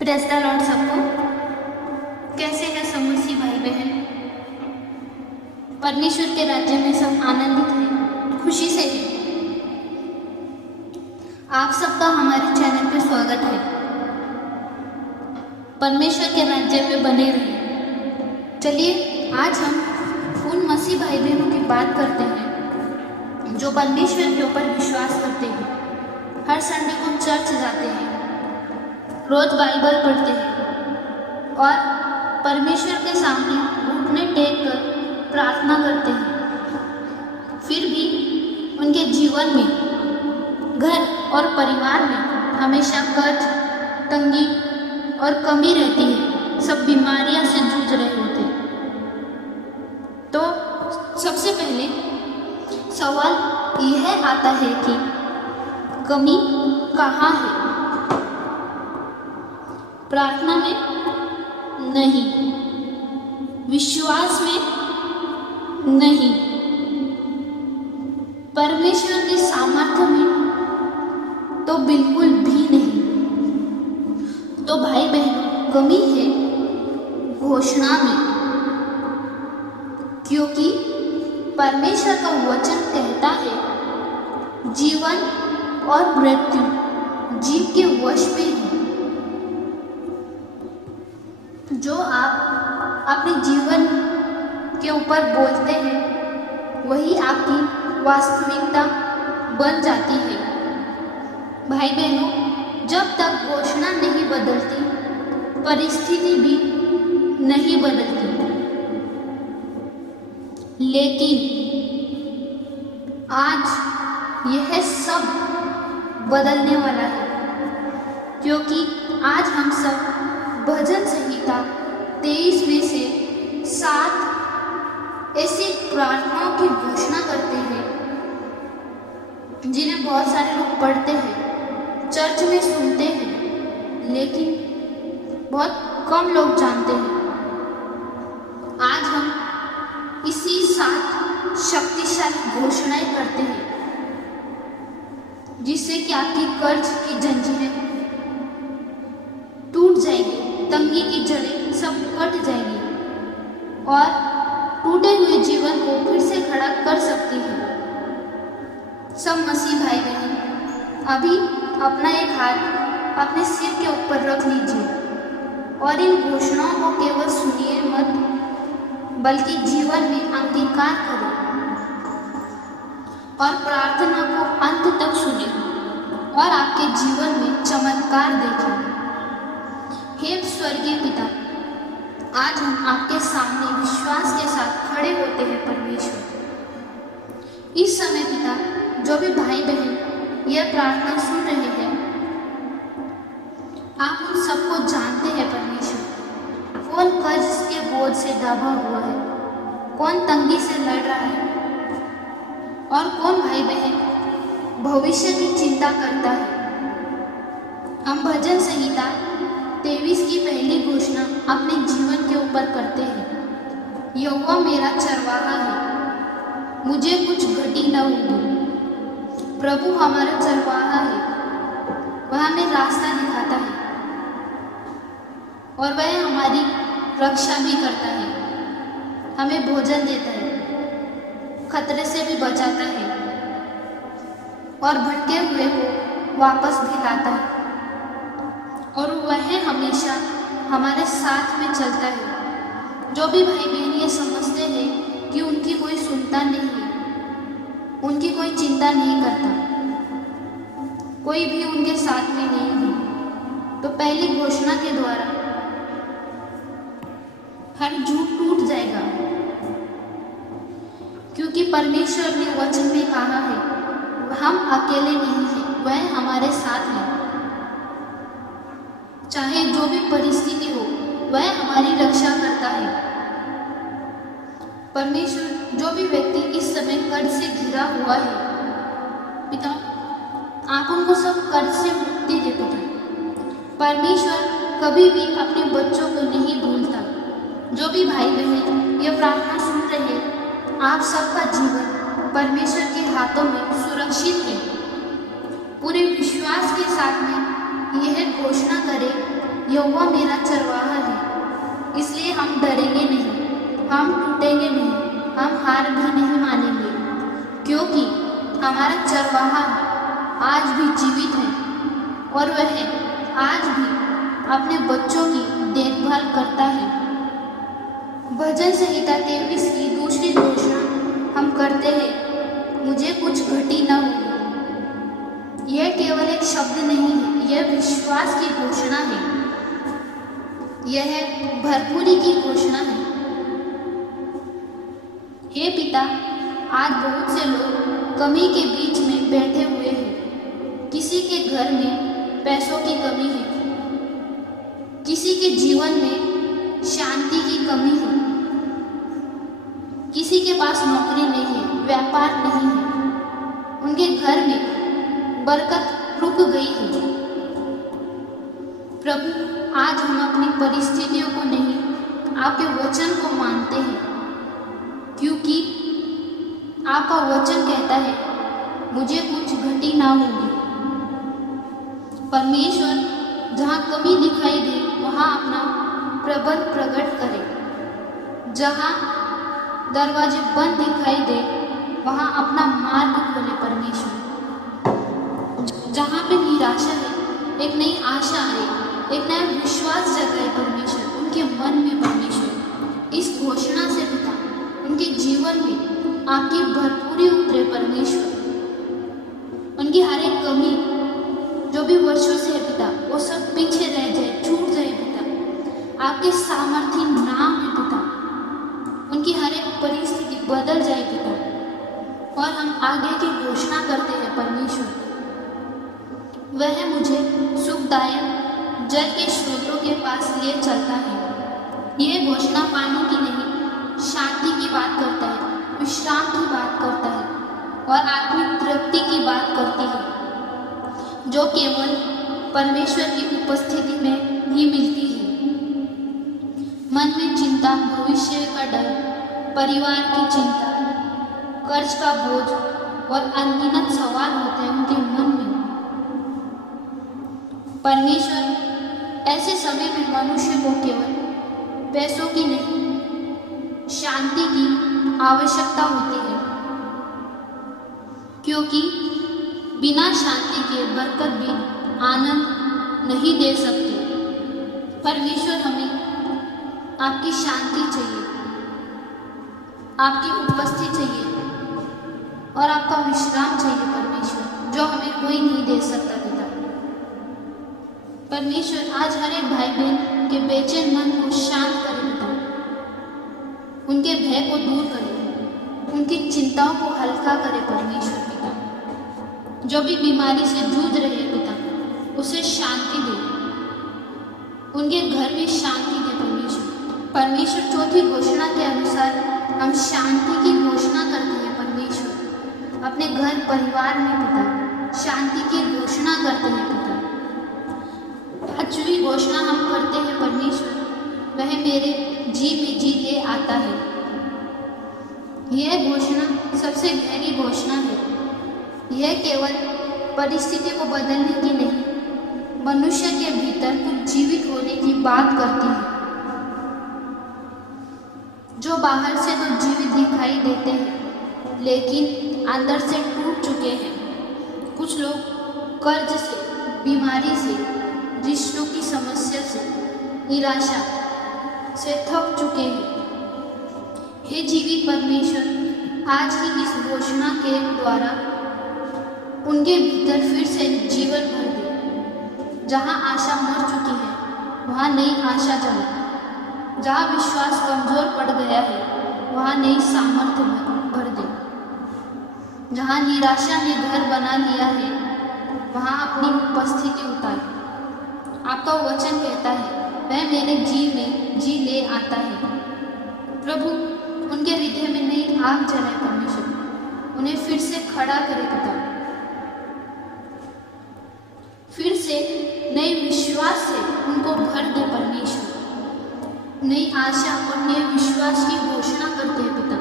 Press the Lord सबको। कैसे हैं सब मसीह भाई बहन? परमेश्वर के राज्य में सब आनंदित हैं, खुशी से हैं। आप सबका हमारे चैनल पे स्वागत है। परमेश्वर के राज्य में बने रहिए। चलिए आज हम उन मसीह भाई बहनों की बात करते हैं जो परमेश्वर के ऊपर विश्वास करते हैं, हर संडे को चर्च जाते हैं, रोज बाइबल पढ़ते हैं और परमेश्वर के सामने घुटने टेक कर प्रार्थना करते हैं। फिर भी उनके जीवन में, घर और परिवार में हमेशा कर्ज, तंगी और कमी रहती है। सब बीमारियां से जूझ रहे होते हैं। तो सबसे पहले सवाल यह आता है कि कमी कहाँ है? प्रार्थना में नहीं, विश्वास में नहीं, परमेश्वर के सामर्थ्य में तो बिल्कुल भी नहीं। तो भाई बहन, कमी है घोषणा में, क्योंकि परमेश्वर का वचन कहता है जीवन और मृत्यु जीव के वश में है। जो आप अपने जीवन के ऊपर बोलते हैं वही आपकी वास्तविकता बन जाती है। भाई बहनों, जब तक घोषणा नहीं बदलती, परिस्थिति भी नहीं बदलती। लेकिन आज यह सब बदलने वाला है, क्योंकि आज हम सब भजन संहिता 23 में से 7 ऐसी प्रार्थनाओं की घोषणा करते हैं जिन्हें बहुत सारे लोग पढ़ते हैं, चर्च में सुनते हैं, लेकिन बहुत कम लोग जानते हैं। आज हम इसी 7 शक्तिशाली घोषणाएं करते हैं जिससे कि आपकी कर्ज की जंजीरें टूट जाएगी, तंगी की जड़ें सब कट जाएगी और टूटे हुए जीवन को फिर से खड़ा कर सकती है। सब मसीह भाई बहन, अभी अपना एक हाथ अपने सिर के ऊपर रख लीजिए और इन घोषणाओं को केवल सुनिए मत, बल्कि जीवन में अंगीकार करें और प्रार्थना को अंत तक सुने और आपके जीवन में चमत्कार देखें। हे स्वर्गीय पिता, आज हम आपके सामने विश्वास के साथ खड़े होते हैं। परमेश्वर, इस समय पिता, जो भी भाई बहन यह प्रार्थना सुन रहे हैं, आप उन सबको जानते हैं। परमेश्वर, कौन कर्ज के बोझ से दबा हुआ है, कौन तंगी से लड़ रहा है और कौन भाई बहन भविष्य की चिंता करता है। हम भजन संहिता 23 की पहली घोषणा अपने जीवन के ऊपर करते हैं। यहोवा मेरा चरवाहा है, मुझे कुछ घटी न होगी। प्रभु हमारा चरवाहा है, वह हमें रास्ता दिखाता है और वह हमारी रक्षा भी करता है, हमें भोजन देता है, खतरे से भी बचाता है और भटके हुए को वापस भी लाता है और वह हमेशा हमारे साथ में चलता है। जो भी भाई बहन ये समझते हैं कि उनकी कोई सुनता नहीं है, उनकी कोई चिंता नहीं करता, कोई भी उनके साथ में नहीं है, तो पहली घोषणा के द्वारा हर झूठ टूट जाएगा, क्योंकि परमेश्वर ने वचन में कहा है हम अकेले नहीं हैं, वह हमारे साथ है। चाहे जो भी परिस्थिति हो, वह हमारी रक्षा करता है। परमेश्वर, जो भी व्यक्ति इस समय कर्ज से घिरा हुआ है, पिता आप उनको सब कर्ज से मुक्ति दे। पिता, परमेश्वर कभी भी अपने बच्चों को नहीं भूलता। जो भी भाई बहन ये प्रार्थना सुन रहे हैं, आप सबका जीवन परमेश्वर के हाथों में सुरक्षित है। पूरे विश्वास के साथ में यह घोषणा करें, यहोवा मेरा चरवाहा है, इसलिए हम डरेंगे नहीं, हम टूटेंगे नहीं, हम हार भी नहीं मानेंगे, क्योंकि हमारा चरवाहा आज भी जीवित है और वह आज भी अपने बच्चों की देखभाल करता है। भजन संहिता 23 की दूसरी घोषणा हम करते हैं, मुझे कुछ घटी न हो। यह केवल एक शब्द नहीं है, यह विश्वास की घोषणा है, यह भरपूरी की घोषणा है। हे पिता, आज बहुत से लोग कमी के बीच में बैठे हुए हैं। किसी के घर में पैसों की कमी है, किसी के जीवन में शांति की कमी है, किसी के पास नौकरी नहीं है, व्यापार नहीं है, उनके घर में बरकत रुक गई है। प्रभु, आज हम अपनी परिस्थितियों को नहीं, आपके वचन को मानते हैं, क्योंकि आपका वचन कहता है, मुझे कुछ घटी ना होगी। परमेश्वर, जहाँ कमी दिखाई दे वहाँ अपना प्रबल प्रकट करे, जहाँ दरवाजे बंद दिखाई दे वहाँ अपना मार्ग खोले। परमेश्वर, जहाँ पे निराशा है एक नई आशा आए, एक नया विश्वास जगाए। परमेश्वर, उनके मन में परमेश्वर इस घोषणा से पिता उनके जीवन में आपकी भरपूरी उतरे। परमेश्वर, उनकी हर एक कमी जो भी वर्षों से है पिता, वो सब पीछे रह जाए, छूट जाए पिता। आपके सामर्थ्य नाम है पिता, उनकी हर एक परिस्थिति बदल जाए पिता। और हम आगे की घोषणा करते हैं परमेश्वर, वह मुझे सुखदायक जल के स्रोतों के पास ले चलता है। यह घोषणा पानी की नहीं, शांति की बात करता है, विश्राम की बात करता है और आत्मिक तृप्ति की बात करती है, जो केवल परमेश्वर की उपस्थिति में ही मिलती है। मन में चिंता, भविष्य का डर, परिवार की चिंता, कर्ज का बोझ और अनगिनत सवाल होते हैं उनके मन में। परमेश्वर, ऐसे समय में मनुष्य को केवल पैसों की नहीं, शांति की आवश्यकता होती है, क्योंकि बिना शांति के बरकत भी आनंद नहीं दे सकती। परमेश्वर, हमें आपकी शांति चाहिए, आपकी उपस्थिति चाहिए और आपका विश्राम चाहिए परमेश्वर, जो हमें कोई नहीं दे सकता पिता। परमेश्वर, आज हर एक भाई बहन के बेचैन मन को शांत करें पिता, उनके भय को दूर करें, उनकी चिंताओं को हल्का करें परमेश्वर पिता। जो भी बीमारी से जूझ रहे हैं पिता, उसे शांति दे, उनके घर में शांति दे परमेश्वर। परमेश्वर, चौथी घोषणा के अनुसार हम शांति की घोषणा करते हैं परमेश्वर, अपने घर परिवार में पिता शांति की घोषणा करते हैं पिता। पांचवी घोषणा हम करते हैं परमेश्वर, वह मेरे जी में जी ले आता है। यह घोषणा सबसे गहरी घोषणा है। यह केवल परिस्थिति को बदलने की नहीं, मनुष्य के भीतर कुछ जीवित होने की बात करती है, जो बाहर से तो जीवित दिखाई देते हैं लेकिन अंदर से टूट चुके हैं। कुछ लोग कर्ज से, बीमारी से, रिश्तों की समस्या से, निराशा से थक चुके हैं। हे जीवित परमेश्वर, आज की इस घोषणा के द्वारा उनके भीतर फिर से जीवन भर दे। जहाँ आशा मर चुकी है वहाँ नई आशा जगे, जहाँ विश्वास कमजोर पड़ गया है वहाँ नई सामर्थ्य भर दे, जहाँ निराशा ने घर बना लिया है वहाँ अपनी उपस्थिति उतारे। आपका वचन कहता है, वह मेरे जी में जी ले आता है। प्रभु, उनके हृदय में नई आग जलाए परमेश्वर, उन्हें फिर से खड़ा करे पिता, फिर से नए विश्वास से उनको भर दे परमेश्वर। नई आशा और नए विश्वास की घोषणा करते हैं पिता,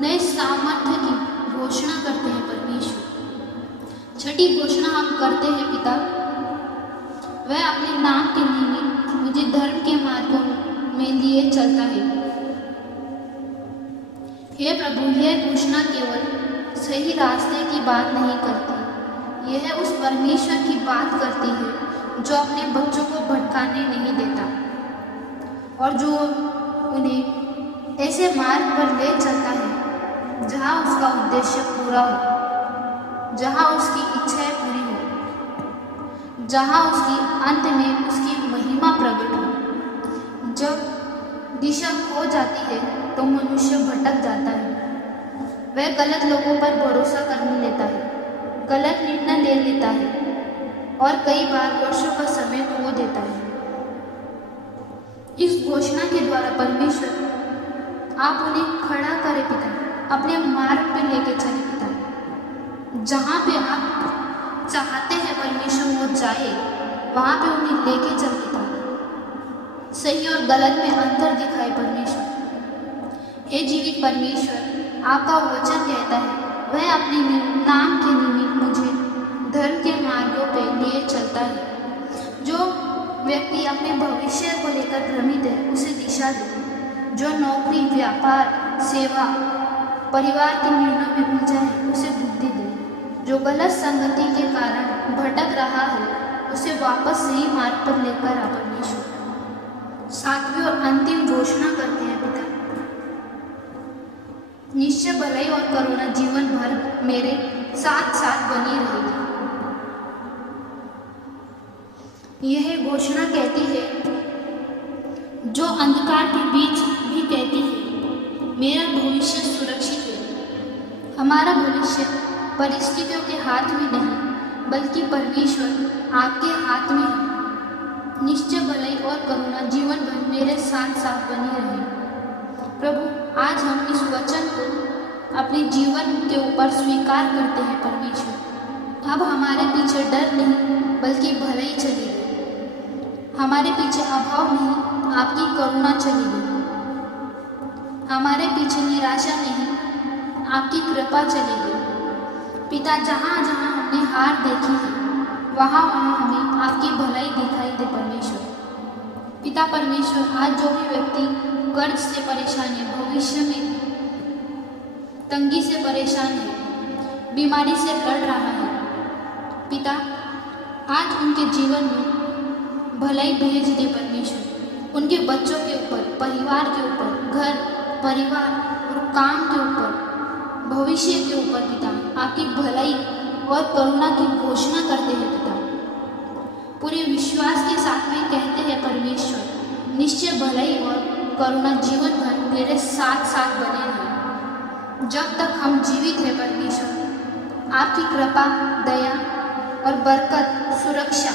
नए सामर्थ्य की घोषणा करते हैं परमेश्वर। छठी घोषणा हम करते हैं पिता, वह अपने नाम के निमित्त लिए चलता है। हे प्रभु, यह घोषणा केवल सही रास्ते की बात नहीं करती, यह उस परमेश्वर की बात करती है जो अपने बच्चों को भटकाने नहीं देता और जो उन्हें ऐसे मार्ग पर ले चलता है जहाँ उसका उद्देश्य पूरा हो, जहाँ उसकी इच्छाएं पूरी हो, जहाँ उसकी अंत में उसकी महिमा प्रकट हो। जब दिशा खो जाती है तो मनुष्य भटक जाता है, वह गलत लोगों पर भरोसा करने लेता है, गलत निर्णय ले लेता है और कई बार वर्षों का समय खो देता है। इस घोषणा के द्वारा परमेश्वर आप उन्हें खड़ा करें पिता, अपने मार्ग पे लेके चले पिता। जहाँ पे आप चाहते हैं परमेश्वर वो जाए, वहाँ पे उन्हें लेके चल पिता। सही और गलत में अंतर दिखाए परमेश्वर। हे जीवित परमेश्वर, आपका वचन कहता है वह अपने नाम के निमित्त मुझे धर्म के मार्गों पे लिए चलता है। जो व्यक्ति अपने भविष्य को लेकर भ्रमित है उसे दिशा दे। जो नौकरी, व्यापार, सेवा, परिवार के निर्णय में उलझा है उसे बुद्धि दे। जो गलत संगति के कारण भटक रहा है उसे वापस सही मार्ग पर लेकर आ परमेश्वर। सातवीं और अंतिम घोषणा करते हैं पिता, निश्चय भलाई और करुणा जीवन भर मेरे साथ साथ बनी रहेगी। यह घोषणा कहती है, जो अंधकार के बीच भी कहती है मेरा भविष्य सुरक्षित है। हमारा भविष्य परिस्थितियों के हाथ में नहीं बल्कि परमेश्वर आपके हाथ में है। निश्चय भलाई और करुणा जीवन भर मेरे साथ साथ बनी रहे। प्रभु, आज हम इस वचन को अपने जीवन के ऊपर स्वीकार करते हैं परमेश्वर। अब हमारे पीछे डर नहीं बल्कि भलाई चलेगी। हमारे पीछे अभाव नहीं, आपकी करुणा चलेगी। हमारे पीछे निराशा नहीं, आपकी कृपा चलेगी। पिता, जहाँ जहाँ हमने हार देखी है वहाँ वहाँ हमें आपकी भलाई दिखाई दे परमेश्वर। पिता परमेश्वर, आज जो भी व्यक्ति कर्ज से परेशान है, भविष्य में तंगी से परेशान है, बीमारी से लड़ रहा है, पिता आज उनके जीवन में भलाई भेज दे परमेश्वर। उनके बच्चों के ऊपर, परिवार के ऊपर, घर परिवार और काम के ऊपर, भविष्य के ऊपर पिता आपकी भलाई और करुणा की घोषणा करते हैं पिता। पूरे विश्वास के साथ में कहते हैं परमेश्वर, निश्चय भलाई और करुणा जीवन भर मेरे साथ साथ बने रहें। जब तक हम जीवित हैं परमेश्वर, आपकी कृपा, दया और बरकत, सुरक्षा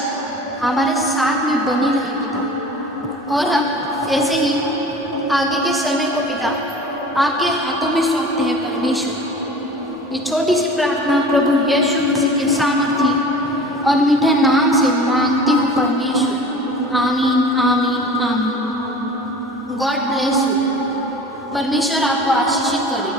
हमारे साथ में बनी रहे पिता। और हम ऐसे ही आगे के समय को पिता आपके हाथों में सौंपते हैं परमेश्वर। ये छोटी सी प्रार्थना प्रभु यीशु मसीह के सामर्थी और मीठे नाम से मांगती हूँ परमेश्वर। आमीन, आमीन, आमीन। God bless you. परमेश्वर आपको आशीषित करे।